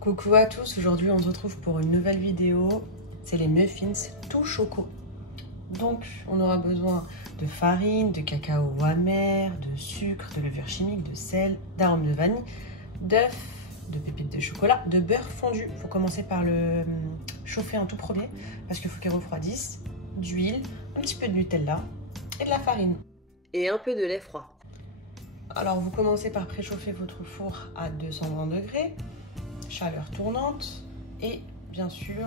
Coucou à tous, aujourd'hui on se retrouve pour une nouvelle vidéo, c'est les muffins tout choco. Donc on aura besoin de farine, de cacao amer, de sucre, de levure chimique, de sel, d'arôme de vanille, d'œufs, de pépites de chocolat, de beurre fondu. Il faut commencer par le chauffer en tout premier parce qu'il faut qu'il refroidisse, d'huile, un petit peu de Nutella et de la farine. Et un peu de lait froid. Alors vous commencez par préchauffer votre four à 220 degrés. Chaleur tournante et bien sûr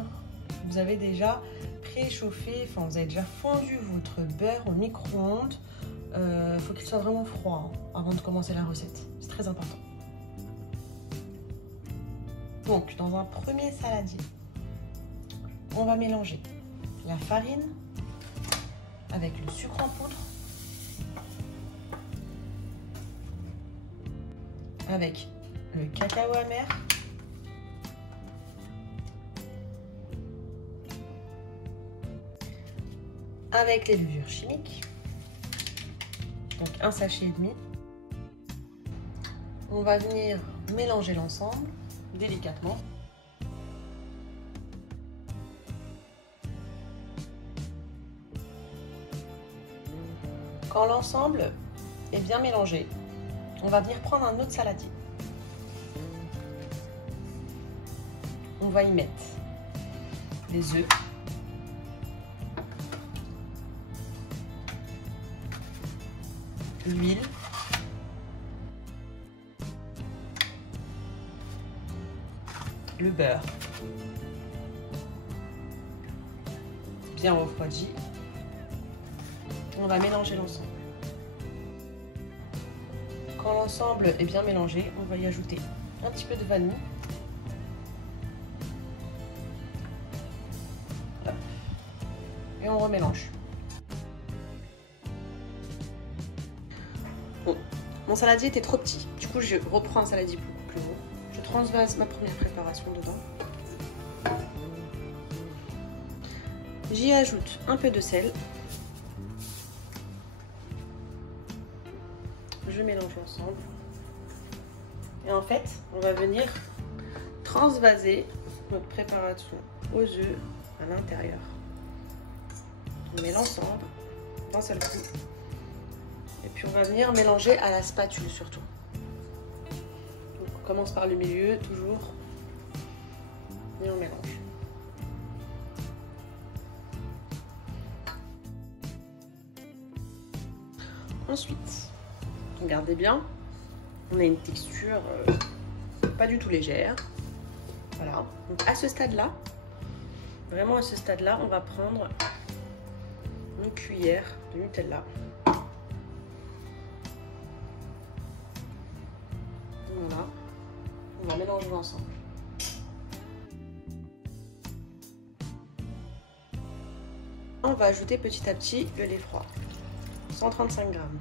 vous avez déjà préchauffé, vous avez déjà fondu votre beurre au micro-ondes. Il faut qu'il soit vraiment froid avant de commencer la recette, c'est très important. Donc dans un premier saladier, on va mélanger la farine avec le sucre en poudre, avec le cacao amer, avec les levures chimiques, donc un sachet et demi. On va venir mélanger l'ensemble délicatement. Quand l'ensemble est bien mélangé, on va venir prendre un autre saladier. On va y mettre les œufs, l'huile, le beurre, bien refroidi. On va mélanger l'ensemble. Quand l'ensemble est bien mélangé, on va y ajouter un petit peu de vanille. Et on remélange. Bon, mon saladier était trop petit, du coup je reprends un saladier beaucoup plus gros. Je transvase ma première préparation dedans. J'y ajoute un peu de sel. Je mélange ensemble. Et en fait, on va venir transvaser notre préparation aux œufs à l'intérieur. On met l'ensemble d'un seul coup. Et puis on va venir mélanger à la spatule surtout. Donc on commence par le milieu toujours. Et on mélange. Ensuite, regardez bien, on a une texture pas du tout légère. Voilà. Donc à ce stade-là, vraiment à ce stade-là, on va prendre une cuillère de Nutella. Voilà, on va mélanger ensemble. On va ajouter petit à petit le lait froid, 135 grammes,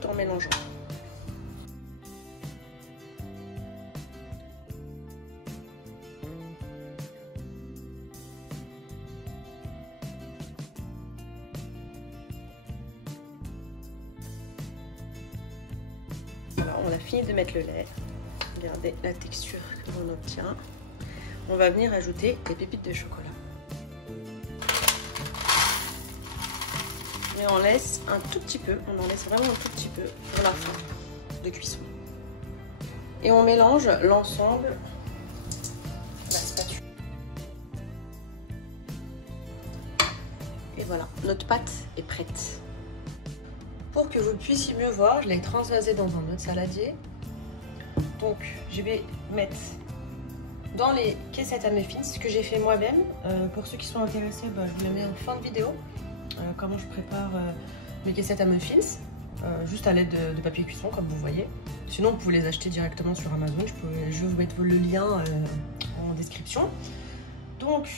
tout en mélangeant. On a fini de mettre le lait. Regardez la texture que l'on obtient. On va venir ajouter des pépites de chocolat. Et on laisse un tout petit peu, on en laisse vraiment un tout petit peu pour la fin de cuisson. Et on mélange l'ensemble de la spatule. Et voilà, notre pâte est prête. Pour que vous puissiez mieux voir, je l'ai transvasé dans un autre saladier. Donc je vais mettre dans les caissettes à muffins, ce que j'ai fait moi-même. Pour ceux qui sont intéressés, je vous les mets en fin de vidéo. Comment je prépare mes caissettes à muffins, juste à l'aide de papier cuisson comme vous voyez. Sinon vous pouvez les acheter directement sur Amazon, je vais vous mettre le lien en description. Donc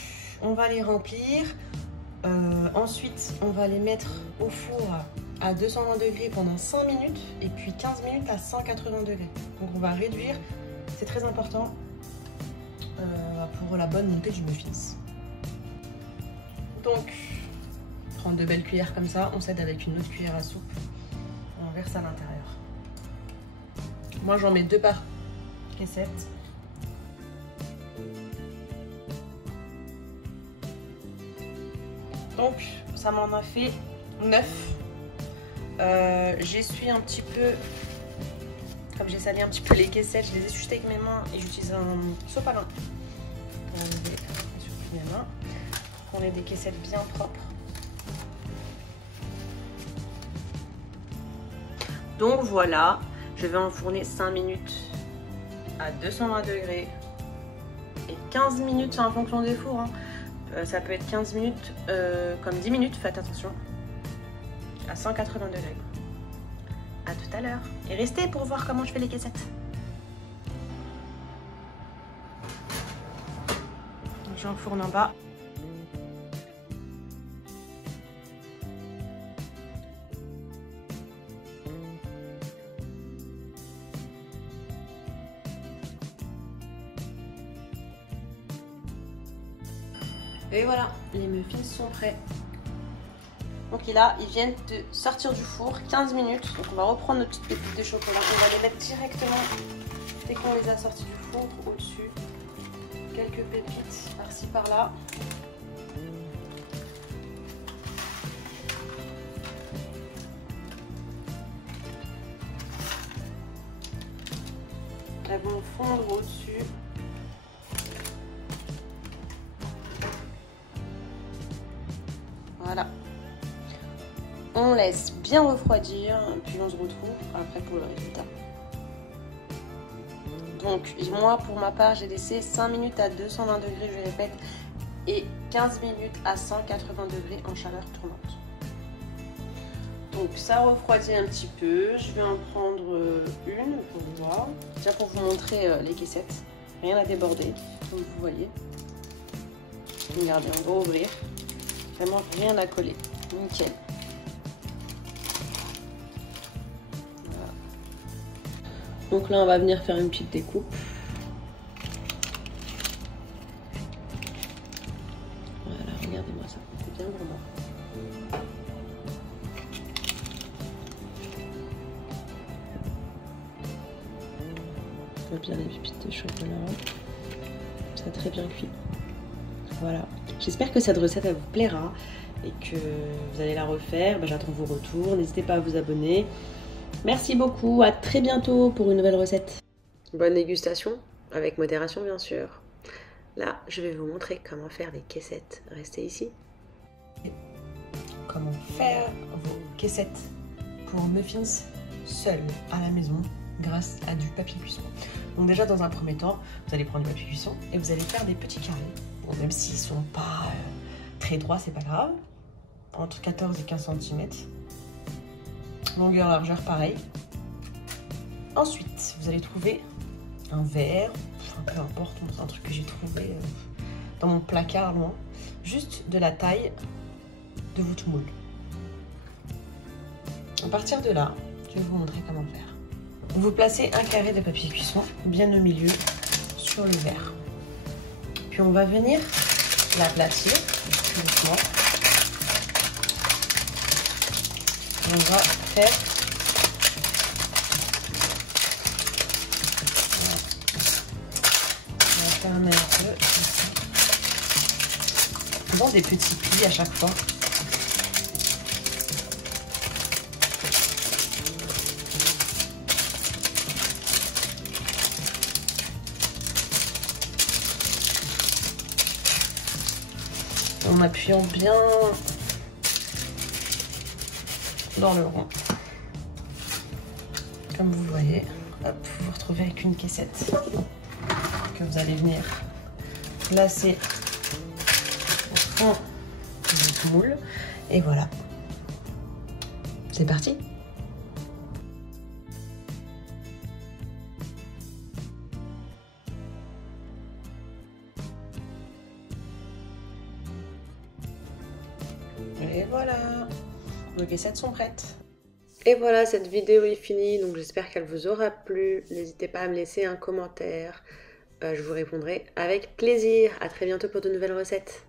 on va les remplir. Ensuite, on va les mettre au four à 220 degrés pendant 5 minutes et puis 15 minutes à 180 degrés. Donc on va réduire, c'est très important pour la bonne montée du muffins. Donc, prendre de belles cuillères comme ça, on s'aide avec une autre cuillère à soupe, on verse à l'intérieur. Moi j'en mets 2 par caissette Donc ça m'en a fait 9. J'essuie un petit peu, comme j'ai sali un petit peu les caissettes, je les essuie avec mes mains et j'utilise un sopalin pour enlever sur mes mains, pour qu'on ait des caissettes bien propres. Donc voilà, je vais enfourner 5 minutes à 220 degrés et 15 minutes en fonction des fours. Hein. Ça peut être 15 minutes comme 10 minutes, faites attention, à 180 degrés. À tout à l'heure. Et restez pour voir comment je fais les caissettes. J'enfourne en bas. Et voilà, les muffins sont prêts. Donc là, ils viennent de sortir du four, 15 minutes. Donc on va reprendre nos petites pépites de chocolat. On va les mettre directement, dès qu'on les a sortis du four, au-dessus. Quelques pépites par-ci par-là. Elles vont fondre au-dessus. Voilà. On laisse bien refroidir, puis on se retrouve après pour le résultat. Donc moi pour ma part j'ai laissé 5 minutes à 220 degrés, je répète, et 15 minutes à 180 degrés en chaleur tournante. Donc ça refroidit un petit peu, je vais en prendre une pour voir. Tiens, pour vous montrer les caissettes, rien à déborder, comme vous voyez. Regardez, on va ouvrir, vraiment rien à coller, nickel. Donc là, on va venir faire une petite découpe. Voilà, regardez-moi ça, c'est bien gourmand. On voit bien les pépites de chocolat. Ça a très bien cuit. Voilà. J'espère que cette recette elle vous plaira et que vous allez la refaire. J'attends vos retours. N'hésitez pas à vous abonner. Merci beaucoup, à très bientôt pour une nouvelle recette. Bonne dégustation, avec modération bien sûr. Là, je vais vous montrer comment faire des caissettes. Restez ici. Comment faire vos caissettes pour muffins seuls à la maison grâce à du papier cuisson. Donc déjà dans un premier temps, vous allez prendre du papier cuisson et vous allez faire des petits carrés. Bon, même s'ils ne sont pas très droits, c'est pas grave. Entre 14 et 15 cm. Longueur, largeur, pareil. Ensuite, vous allez trouver un verre, enfin, peu importe, un truc que j'ai trouvé dans mon placard loin, juste de la taille de votre moule. À partir de là, je vais vous montrer comment faire. Vous placez un carré de papier cuisson bien au milieu sur le verre. Puis on va venir l'aplatir doucement. On va faire fermer un peu dans des petits plis à chaque fois. En appuyant bien dans le rond. Comme vous le voyez, hop, vous vous retrouvez avec une caissette que vous allez venir placer au fond de votre moule. Et voilà, c'est parti. Et voilà, nos caissettes sont prêtes. Et voilà, cette vidéo est finie, donc j'espère qu'elle vous aura plu. N'hésitez pas à me laisser un commentaire, je vous répondrai avec plaisir. À très bientôt pour de nouvelles recettes.